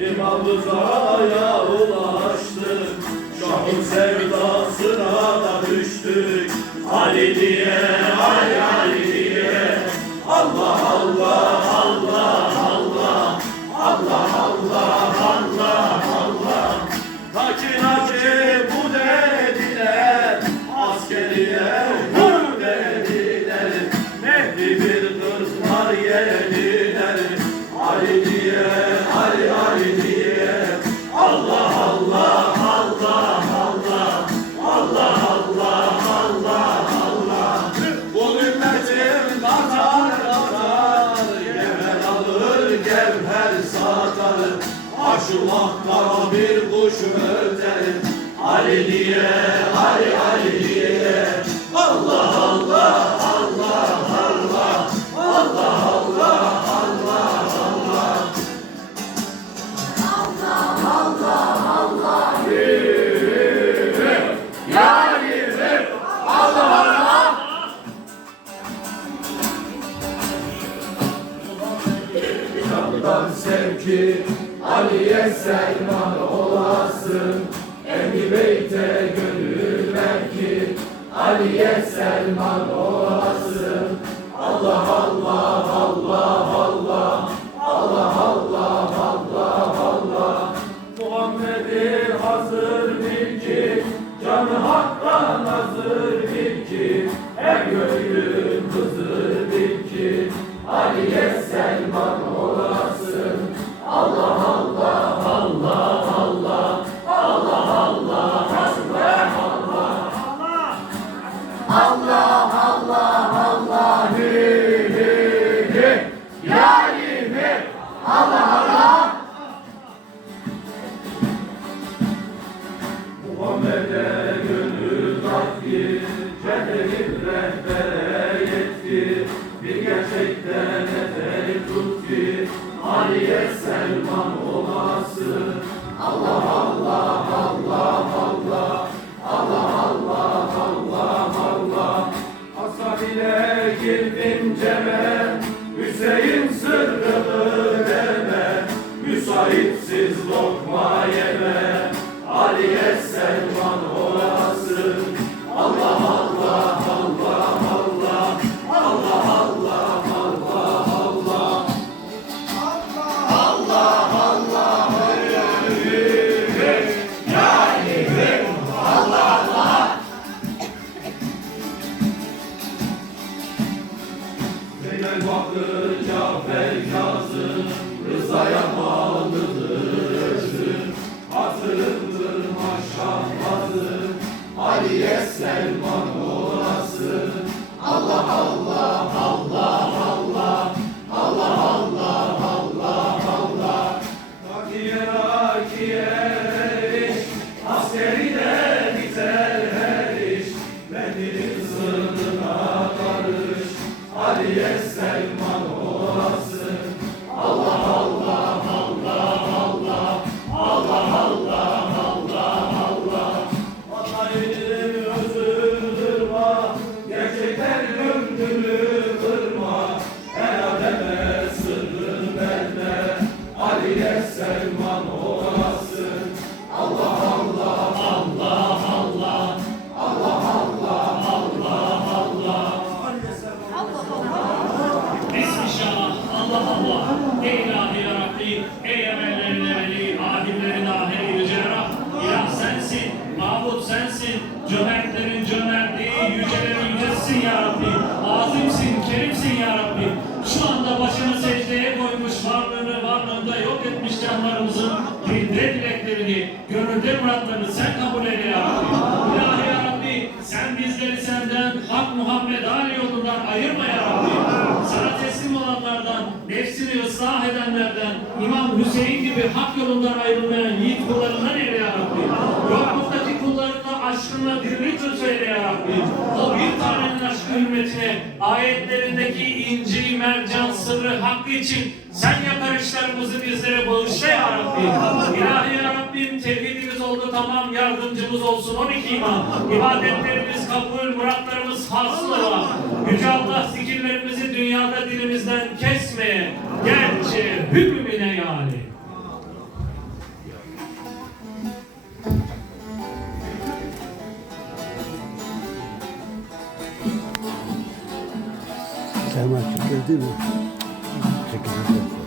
İmam Rıza'ya ulaştık Şahın sevdasına da düştük. Ali diye, Maşallah kara bir kuş öter Ali diye, Ali Ali diye Allah Allah, Allah Allah Allah Allah, Allah Allah Allah Allah Allah Ya Rivir Allah Allah Kitaptan sevgi Ali'ye Selman olasın. Ehli Beyt'e gönül ver ki Ali'ye Selman olasın. Allah Allah Yeah. Uzayamalıdır özüm Hatırımdır maşallahım Aliye Selma Ey ilahi ey emellerin evveli, alimlerin ahiri yüce sensin, mabut sensin, cömertlerin cömertliği, yücelerin yücesisin ya Rabbi. Azimsin, kerimsin ya Rabbi. Şu anda başını secdeye koymuş varlığını varlığında yok etmiş canlarımızın dilde dileklerini, gönülde muratlarını sen kabul eyle ya Rabbi. İlahi ya Rabbi, sen bizleri senden, Hak Muhammed Ali yolundan ayırma ya Rabbi. Sana teslim olanlardan, ıslah edenlerden, İmam Hüseyin gibi hak yolundan ayrılmayan yiğit kullarından eyle ya Rabbi. Yokluktaki kullarına aşkınla dirlik lütfeyle ya Rabbi. O bir tanenin aşkı hürmetine, ayetlerindeki inci, mercan, sırrı hakkı için sen yakarışlarımızı bizlere bağışla ya Rabbi. İlahi ya Rabbim tevhidimiz oldu tamam yardımcımız olsun 12 iman. İbadetlerimiz kabul, muratlarımız hasıl ola. Yüce Allah zikirlerimizi dünyada dilimizden kesmeye, hübü yani. Sen açık değil mi? Çekilin.